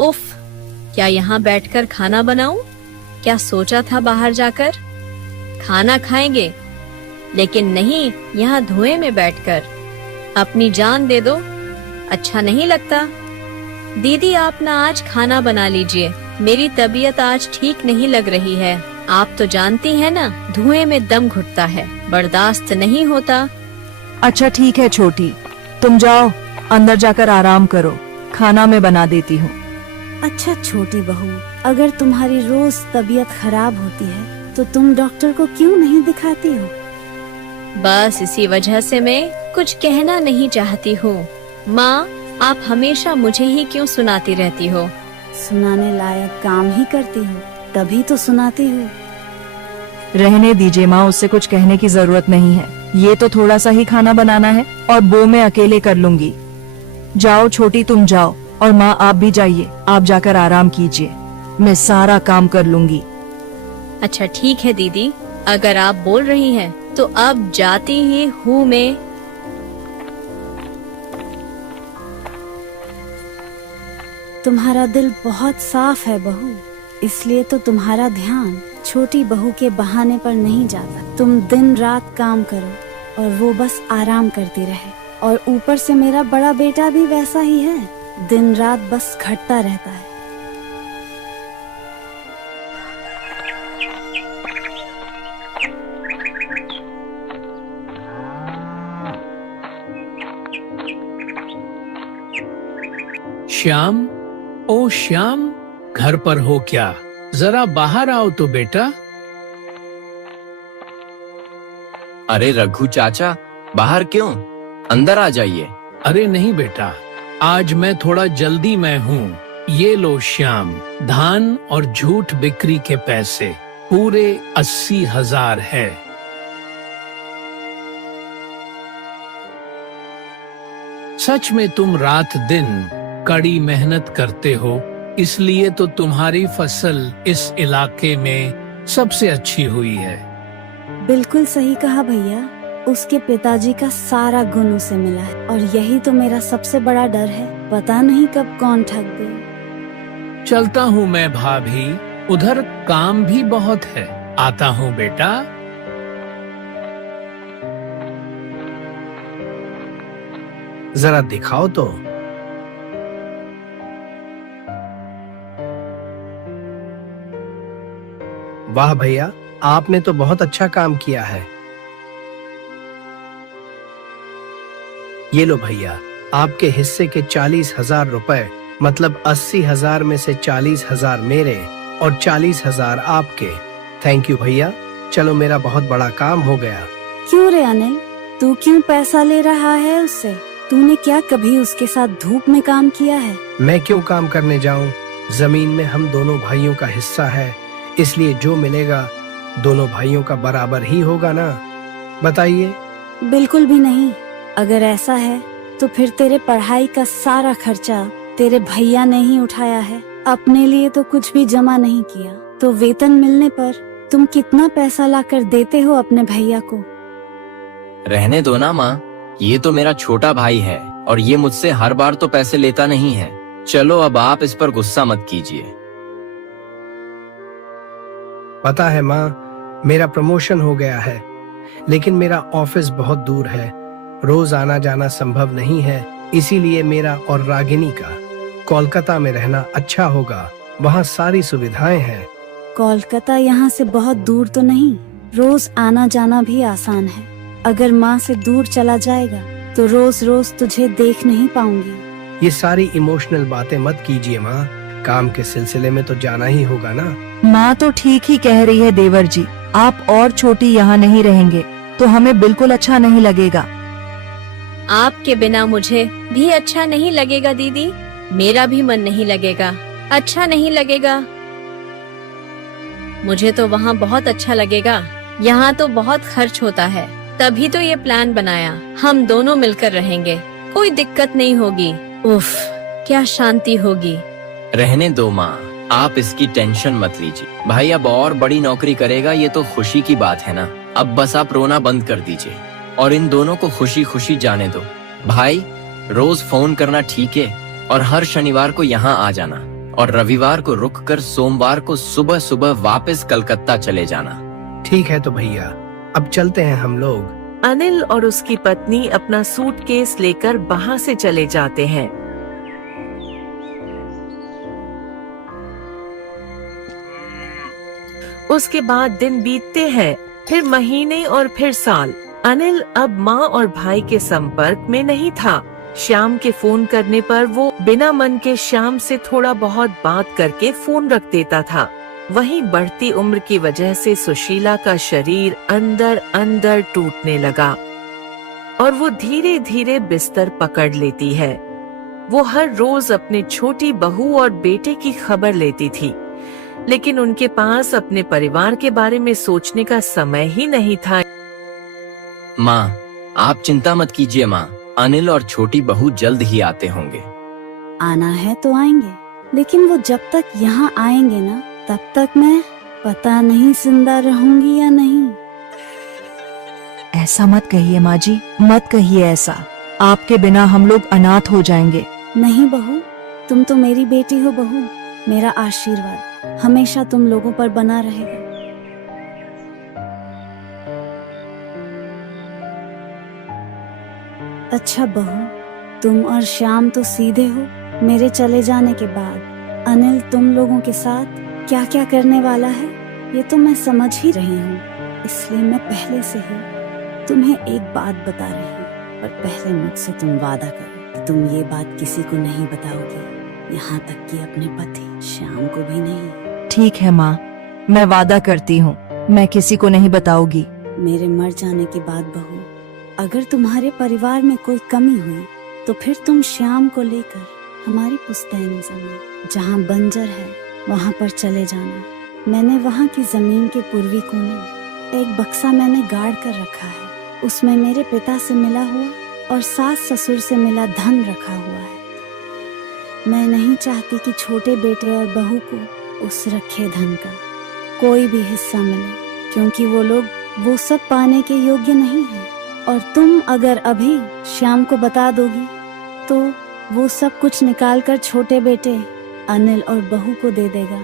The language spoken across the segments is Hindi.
उफ, क्या यहाँ बैठकर खाना बनाऊं? क्या सोचा था बाहर जाकर खाना खाएंगे, लेकिन नहीं, यहाँ धुएं में बैठकर। अपनी जान दे दो, अच्छा नहीं लगता। दीदी आप ना आज खाना बना लीजिए, मेरी तबीयत आज ठीक नहीं लग रही है। आप तो जानती हैं ना, धुएं में दम घुटता है, बर्दाश्त नहीं होता। अच्छा ठीक है छोटी, तुम जाओ अंदर जाकर आराम करो, खाना मैं बना देती हूँ। अच्छा छोटी बहू, अगर तुम्हारी रोज तबीयत खराब होती है तो तुम डॉक्टर को क्यों नहीं दिखाती हो? बस इसी वजह से मैं कुछ कहना नहीं चाहती हूँ। माँ, आप हमेशा मुझे ही क्यों सुनाती रहती हो? सुनाने लायक काम ही करती हो, तभी तो सुनाती हो। रहने दीजिए माँ, उससे कुछ कहने की जरूरत नहीं है। ये तो थोड़ा सा ही खाना बनाना है और वो मैं अकेले कर लूंगी। जाओ छोटी तुम जाओ, और माँ आप भी जाइए, आप जाकर आराम कीजिए, मैं सारा काम कर लूंगी। अच्छा ठीक है दीदी, अगर आप बोल रही हैं तो अब जाती ही हूँ मैं। तुम्हारा दिल बहुत साफ है बहू, इसलिए तो तुम्हारा ध्यान छोटी बहू के बहाने पर नहीं जाता। तुम दिन रात काम करो और वो बस आराम करती रहे। और ऊपर से मेरा बड़ा बेटा भी वैसा ही है, दिन रात बस खटता रहता है। श्याम, ओ श्याम, घर पर हो क्या? जरा बाहर आओ तो बेटा। अरे रघु चाचा, बाहर क्यों? अंदर आ जाइए। अरे नहीं बेटा, आज मैं थोड़ा जल्दी में हूँ। ये लो श्याम, धान और झूठ बिक्री के पैसे पूरे 80,000 है। सच में तुम रात दिन कड़ी मेहनत करते हो, इसलिए तो तुम्हारी फसल इस इलाके में सबसे अच्छी हुई है। बिल्कुल सही कहा भैया, उसके पिताजी का सारा गुण उसे मिला है और यही तो मेरा सबसे बड़ा डर है, पता नहीं कब कौन ठग दे। चलता हूँ मैं भाभी, उधर काम भी बहुत है। आता हूँ बेटा। जरा दिखाओ तो। वाह भैया, आपने तो बहुत अच्छा काम किया है। ये लो भैया, आपके हिस्से के 40,000 रुपए, मतलब 80,000 में से 40,000 मेरे और 40,000 आपके। थैंक यू भैया, चलो मेरा बहुत बड़ा काम हो गया। क्यों रे अनिल, तू क्यों पैसा ले रहा है उससे? तूने क्या कभी उसके साथ धूप में काम किया है? मैं क्यों काम करने जाऊं? जमीन में हम दोनों भाइयों का हिस्सा है, इसलिए जो मिलेगा दोनों भाइयों का बराबर ही होगा ना। बताइए। बिल्कुल भी नहीं। अगर ऐसा है तो फिर तेरे पढ़ाई का सारा खर्चा तेरे भैया ने ही उठाया है, अपने लिए तो कुछ भी जमा नहीं किया। तो वेतन मिलने पर तुम कितना पैसा लाकर देते हो अपने भैया को? रहने दो ना माँ, ये तो मेरा छोटा भाई है और ये मुझसे हर बार तो पैसे लेता नहीं है। चलो अब आप इस पर गुस्सा मत कीजिए। पता है माँ, मेरा प्रमोशन हो गया है, लेकिन मेरा ऑफिस बहुत दूर है, रोज आना जाना संभव नहीं है। इसीलिए मेरा और रागिनी का कोलकाता में रहना अच्छा होगा, वहाँ सारी सुविधाएं हैं। कोलकाता यहाँ से बहुत दूर तो नहीं, रोज आना जाना भी आसान है। अगर माँ से दूर चला जाएगा तो रोज रोज तुझे देख नहीं पाऊंगी। ये सारी इमोशनल बातें मत कीजिए माँ, काम के सिलसिले में तो जाना ही होगा ना। माँ तो ठीक ही कह रही है देवर जी, आप और छोटी यहाँ नहीं रहेंगे तो हमें बिल्कुल अच्छा नहीं लगेगा। आपके बिना मुझे भी अच्छा नहीं लगेगा दीदी, मेरा भी मन नहीं लगेगा, अच्छा नहीं लगेगा। मुझे तो वहाँ बहुत अच्छा लगेगा, यहाँ तो बहुत खर्च होता है, तभी तो ये प्लान बनाया। हम दोनों मिलकर रहेंगे, कोई दिक्कत नहीं होगी। उफ, क्या शांति होगी। रहने दो माँ, आप इसकी टेंशन मत लीजिए। भाई अब और बड़ी नौकरी करेगा, ये तो खुशी की बात है ना। अब बस आप रोना बंद कर दीजिए और इन दोनों को खुशी खुशी जाने दो। भाई रोज फोन करना ठीक है और हर शनिवार को यहाँ आ जाना। और रविवार को रुककर सोमवार को सुबह सुबह वापस कलकत्ता चले जाना। ठीक है तो भैया, अब चलते हैं हम लोग। अनिल और उसकी पत्नी अपना सूटकेस लेकर वहाँ से चले जाते हैं। उसके बाद दिन बीतते हैं, फिर महीने और फिर साल। अनिल अब माँ और भाई के संपर्क में नहीं था। श्याम के फोन करने पर वो बिना मन के श्याम से थोड़ा बहुत बात करके फोन रख देता था। वहीं बढ़ती उम्र की वजह से सुशीला का शरीर अंदर अंदर टूटने लगा और वो धीरे धीरे बिस्तर पकड़ लेती है। वो हर रोज अपने छोटी बहू और बेटे की खबर लेती थी, लेकिन उनके पास अपने परिवार के बारे में सोचने का समय ही नहीं था। माँ, आप चिंता मत कीजिए माँ, अनिल और छोटी बहू जल्द ही आते होंगे। आना है तो आएंगे, लेकिन वो जब तक यहाँ आएंगे ना, तब तक मैं पता नहीं जिंदा रहूंगी या नहीं। ऐसा मत कहिए माँ जी, मत कहिए ऐसा। आपके बिना हम लोग अनाथ हो जाएंगे। नहीं बहू, तुम तो मेरी बेटी हो बहू। मेरा आशीर्वाद हमेशा तुम लोगों पर बना रहेगा। अच्छा बहू, तुम और श्याम तो सीधे हो। मेरे चले जाने के बाद अनिल तुम लोगों के साथ क्या क्या करने वाला है, ये तो मैं समझ ही रही हूँ। इसलिए मैं पहले से ही तुम्हें एक बात बता रही हूँ, पर पहले मुझसे तुम वादा करो कि तुम ये बात किसी को नहीं बताओगी, यहाँ तक कि अपने पति श्याम को भी नहीं। ठीक है माँ, मैं वादा करती हूँ, मैं किसी को नहीं बताऊंगी। मेरे मर जाने के बाद बहू, अगर तुम्हारे परिवार में कोई कमी हुई तो फिर तुम श्याम को लेकर हमारी पुश्तैनी जमीन जहाँ बंजर है वहाँ पर चले जाना। मैंने वहाँ की जमीन के पूर्वी कोने में एक बक्सा मैंने गाड़ कर रखा है। उसमें मेरे पिता से मिला हुआ और सास ससुर से मिला धन रखा हुआ है। मैं नहीं चाहती कि छोटे बेटे और बहू को उस रखे धन का कोई भी हिस्सा मिले, क्योंकि वो लोग वो सब पाने के योग्य नहीं है। और तुम अगर अभी श्याम को बता दोगी तो वो सब कुछ निकाल कर छोटे बेटे अनिल और बहू को दे देगा।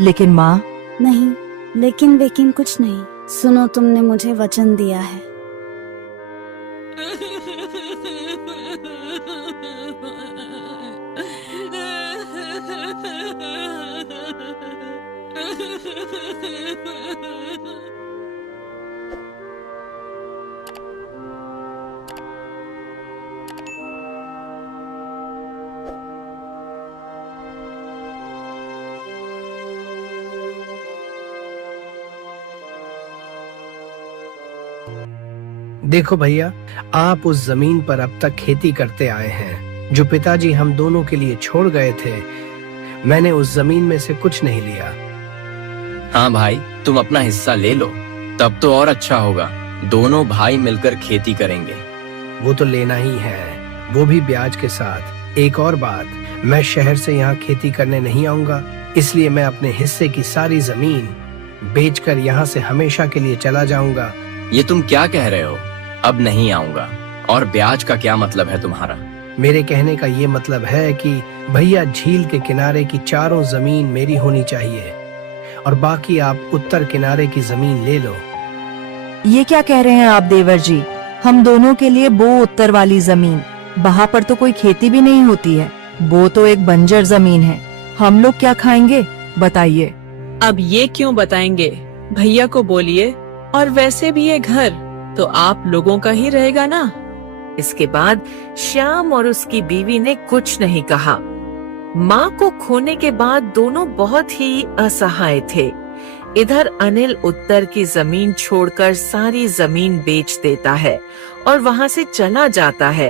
लेकिन माँ, नहीं, लेकिन कुछ नहीं। सुनो, तुमने मुझे वचन दिया है। देखो भैया, आप उस जमीन पर अब तक खेती करते आए हैं जो पिताजी हम दोनों के लिए छोड़ गए थे। मैंने उस जमीन में से कुछ नहीं लिया। हाँ भाई, तुम अपना हिस्सा ले लो, तब तो और अच्छा होगा। दोनों भाई मिलकर खेती करेंगे। वो तो लेना ही है, वो भी ब्याज के साथ। एक और बात, मैं शहर से यहाँ खेती करने नहीं आऊंगा, इसलिए मैं अपने हिस्से की सारी जमीन बेचकर यहाँ से हमेशा के लिए चला जाऊंगा। ये तुम क्या कह रहे हो? अब नहीं आऊंगा। और ब्याज का क्या मतलब है तुम्हारा? मेरे कहने का ये मतलब है कि भैया, झील के किनारे की चारों जमीन मेरी होनी चाहिए और बाकी आप उत्तर किनारे की जमीन ले लो। ये क्या कह रहे हैं आप देवर जी? हम दोनों के लिए बो उत्तर वाली जमीन, वहाँ पर तो कोई खेती भी नहीं होती है। वो तो एक बंजर जमीन है, हम लोग क्या खाएंगे बताइए। अब ये क्यों बताएंगे? भैया को बोलिए, और वैसे भी ये घर तो आप लोगों का ही रहेगा ना। इसके बाद श्याम और उसकी बीवी ने कुछ नहीं कहा। माँ को खोने के बाद दोनों बहुत ही असहाय थे। इधर अनिल उत्तर की जमीन छोड़कर सारी जमीन बेच देता है और वहाँ से चला जाता है।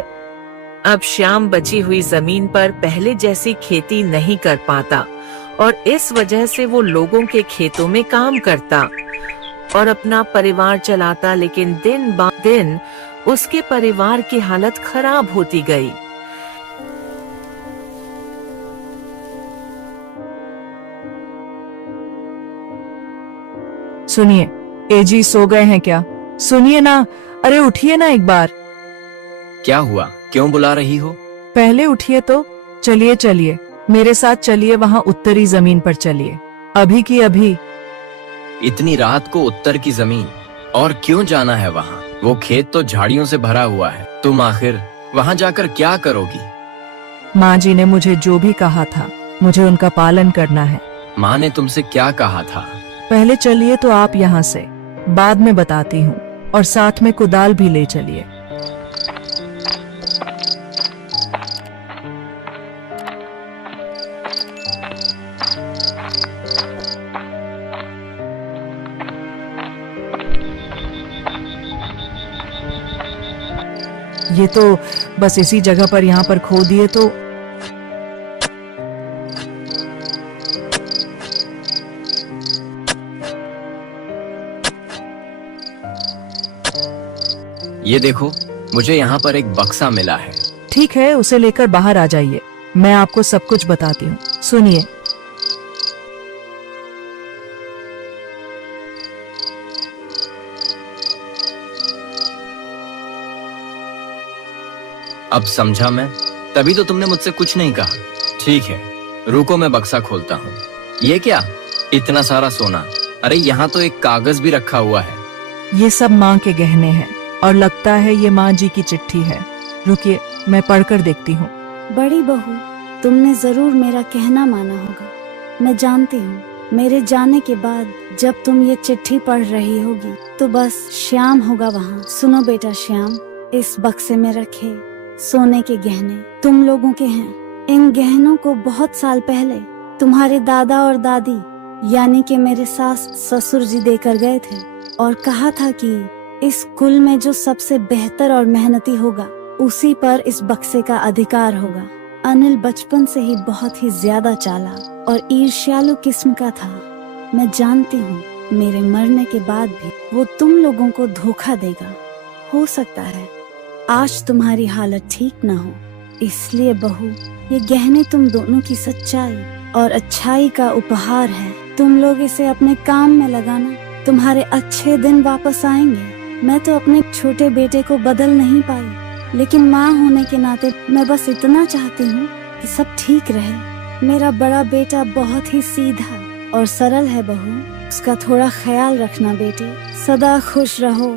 अब श्याम बची हुई जमीन पर पहले जैसी खेती नहीं कर पाता और इस वजह से वो लोगों के खेतों में काम करता और अपना परिवार चलाता, लेकिन दिन ब दिन उसके परिवार की हालत खराब होती गई। सुनिए, एजी सो गए हैं क्या? सुनिए ना, अरे उठिए ना एक बार। क्या हुआ? क्यों बुला रही हो? पहले उठिए तो। चलिए चलिए, मेरे साथ चलिए, वहाँ उत्तरी जमीन पर चलिए, अभी की अभी। इतनी रात को उत्तर की जमीन, और क्यों जाना है वहाँ? वो खेत तो झाड़ियों से भरा हुआ है। तुम आखिर वहाँ जाकर क्या करोगी? माँ जी ने मुझे जो भी कहा था, मुझे उनका पालन करना है। माँ ने तुमसे क्या कहा था? पहले चलिए तो आप यहाँ से, बाद में बताती हूँ, और साथ में कुदाल भी ले चलिए। ये तो बस इसी जगह पर यहाँ पर खो दिए तो। ये देखो, मुझे यहाँ पर एक बक्सा मिला है। ठीक है, उसे लेकर बाहर आ जाइए, मैं आपको सब कुछ बताती हूँ। सुनिए। अब समझा मैं, तभी तो तुमने मुझसे कुछ नहीं कहा। ठीक है, रुको मैं बक्सा खोलता हूँ। ये क्या, इतना सारा सोना? अरे यहाँ तो एक कागज भी रखा हुआ है। ये सब माँ के गहने हैं, और लगता है ये माँ जी की चिट्ठी है। रुकिए, मैं पढ़कर देखती हूँ। बड़ी बहू, तुमने जरूर मेरा कहना माना होगा। मैं जानती हूँ, मेरे जाने के बाद जब तुम ये चिट्ठी पढ़ रही होगी तो बस श्याम होगा वहाँ। सुनो बेटा श्याम, इस बक्से में रखे सोने के गहने तुम लोगों के हैं। इन गहनों को बहुत साल पहले तुम्हारे दादा और दादी यानी कि मेरे सास ससुर जी देकर गए थे, और कहा था कि इस कुल में जो सबसे बेहतर और मेहनती होगा उसी पर इस बक्से का अधिकार होगा। अनिल बचपन से ही बहुत ही ज्यादा चालाक और ईर्ष्यालु किस्म का था। मैं जानती हूँ मेरे मरने के बाद भी वो तुम लोगों को धोखा देगा। हो सकता है आज तुम्हारी हालत ठीक ना हो, इसलिए बहू, ये गहने तुम दोनों की सच्चाई और अच्छाई का उपहार है। तुम लोग इसे अपने काम में लगाना, तुम्हारे अच्छे दिन वापस आएंगे। मैं तो अपने छोटे बेटे को बदल नहीं पाई, लेकिन माँ होने के नाते मैं बस इतना चाहती हूँ कि सब ठीक रहे। मेरा बड़ा बेटा बहुत ही सीधा और सरल है बहू, उसका थोड़ा ख्याल रखना बेटे। सदा खुश रहो।